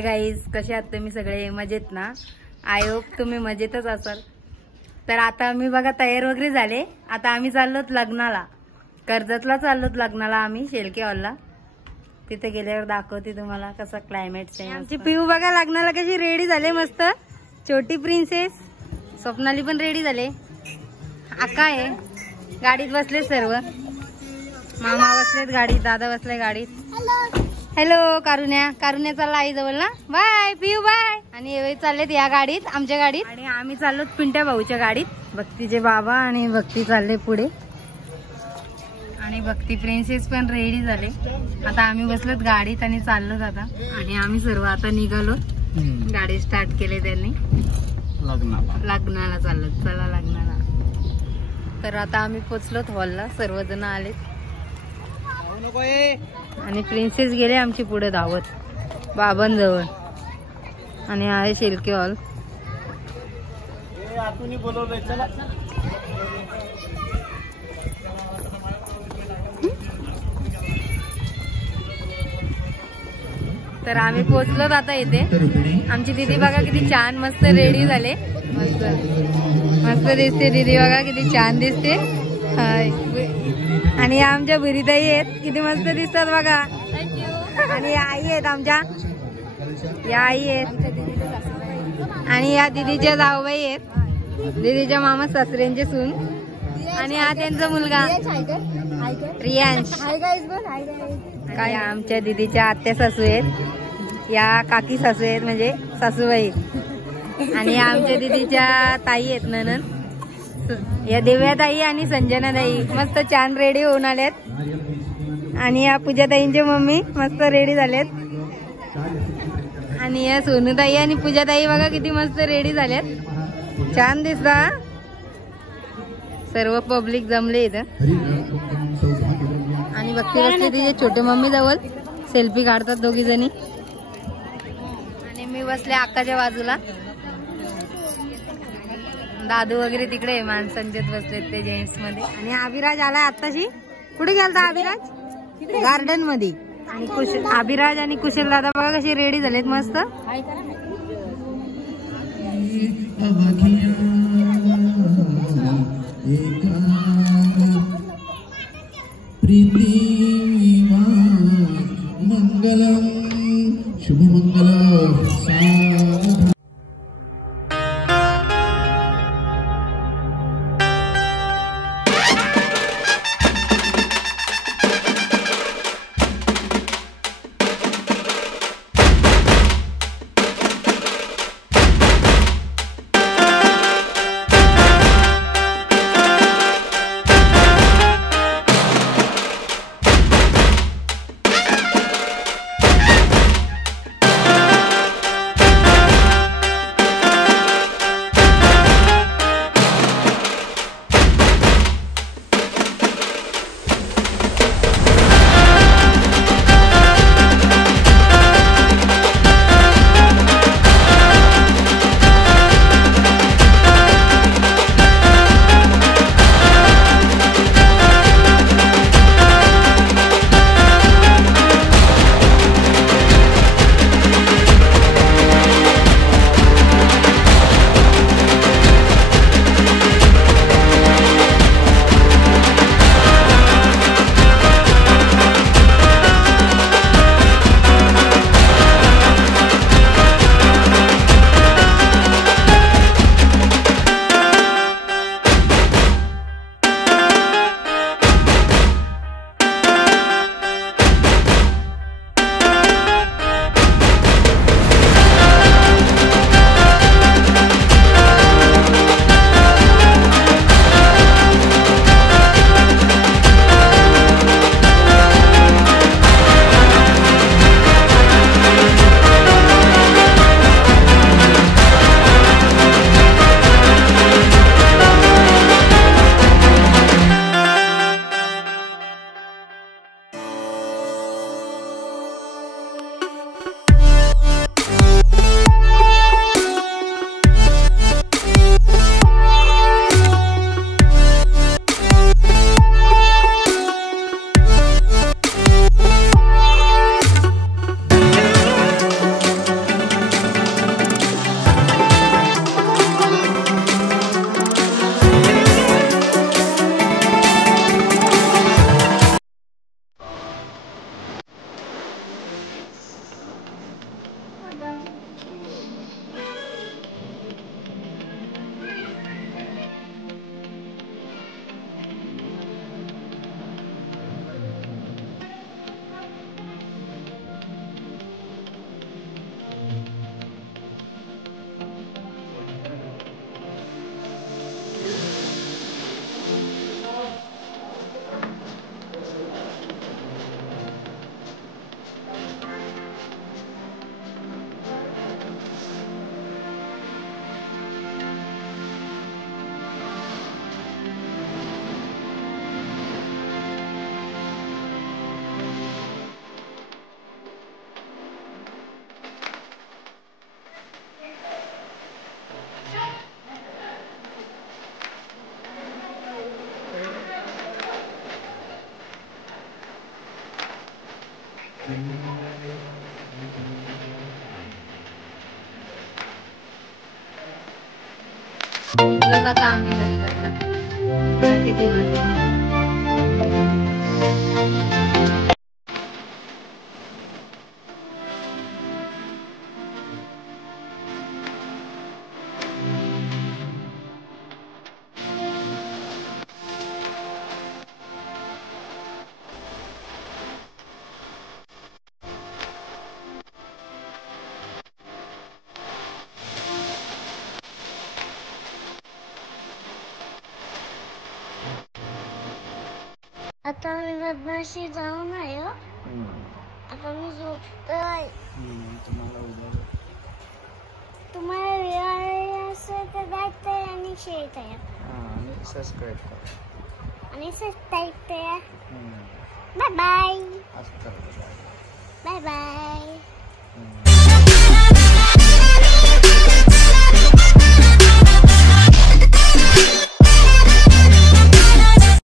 Hi guys, कसे आहात तुम्ही सगळे? मजेत ना? आय होप तुम्ही मजेतच असाल. तर आता आम्ही बघा तयार वगैरे झाले. आता आम्ही चाललोत लग्नाला, कर्जतला चाललोत लग्नाला आम्ही शेळके हॉलला. तिथे गेल्यावर दाखवते तुम्हाला कसा क्लायमेट. आमची पिऊ बघा लग्नाला कशी रेडी झाले, मस्त छोटी प्रिन्सेस. स्वप्नाली पण रेडी झाले. आका आहे गाडीत बसले, सर्व मामा बसलेत गाडीत, दादा बसले गाडीत. हॅलो कारुण्या चालला आई जवळ ना. बाय पिऊ बाय. आणि हे चाललेत या गाडीत, आमच्या गाडीत. आणि आम्ही चाललो पिंट्या भाऊच्या गाडीत. भक्तीचे बाबा आणि भक्ती चालले पुढे. आणि भक्ती प्रिन्सेस पण रेडी झाले. आता आम्ही बसलोत गाडीत आणि चाललोत आता. आणि आम्ही सर्व आता निघालो. गाडी स्टार्ट केले त्यांनी. लग्नाला चाललोत. चला लग्नाला. तर आता आम्ही पोचलोत हॉलला, सर्वजण आलेत. आणि प्रिन्सेस गेले आमची पुढे धावत बाबांजवळ. आणि आहे शेळके हॉल. तर आम्ही पोहोचलोत आता इथे. आमची दीदी बघा किती छान मस्त रेडी झाले. मस्त मस्त दिसते दीदी, बघा किती छान दिसते. आणि आमच्या बुरीताई आहेत, किती मस्त दिसतात बघा. आणि या आई आहेत आमच्या, या आई आहेत. आणि या दीदीच्या जाऊबाई आहेत, दीदीच्या मामा सासऱ्यांचे सून. आणि हा त्यांचा मुलगा रियांश. काय आमच्या दीदीच्या आत्या सासू आहेत, या काकी सासू आहेत म्हणजे सासूबाई. आणि आमच्या दीदीच्या ताई आहेत ननंद, या देव्याताई आणि संजनाताई. मस्त छान रेडी होऊन आल्यात. आणि या पूजाताईंच्या मम्मी मस्त रेडी झाल्यात. आणि या सोनूताई आणि पूजाताई बघा किती मस्त रेडी झाल्यात, छान दिसता. सर्व पब्लिक जमले इथं. आणि भक्ती बसली तिचे छोटे मम्मी जवळ, सेल्फी काढतात दोघी जणी. आणि मी बसले अक्काच्या बाजूला. दादू वगैरे तिकडे माणसांच्यात बसलेत ते जेंट्स मध्ये. आणि अभिराज आलाय आत्ताशी. कुठे गेलता अभिराज? गार्डन मध्ये. आणि अभिराज आणि कुशल दादा बघा कशी रेडी झालेत मस्त. मंगलम शुभमंगलम. तुला काम किती आता मी बदमाशी जाऊन आयो. आता मी झोपतोय. तुम्हाला वेळ असेल तर लाईक करा आणि शेअर करा आणि सबस्क्राईब करा आणि सबस्क्राईब करा. Bye bye. असं करा. Bye bye.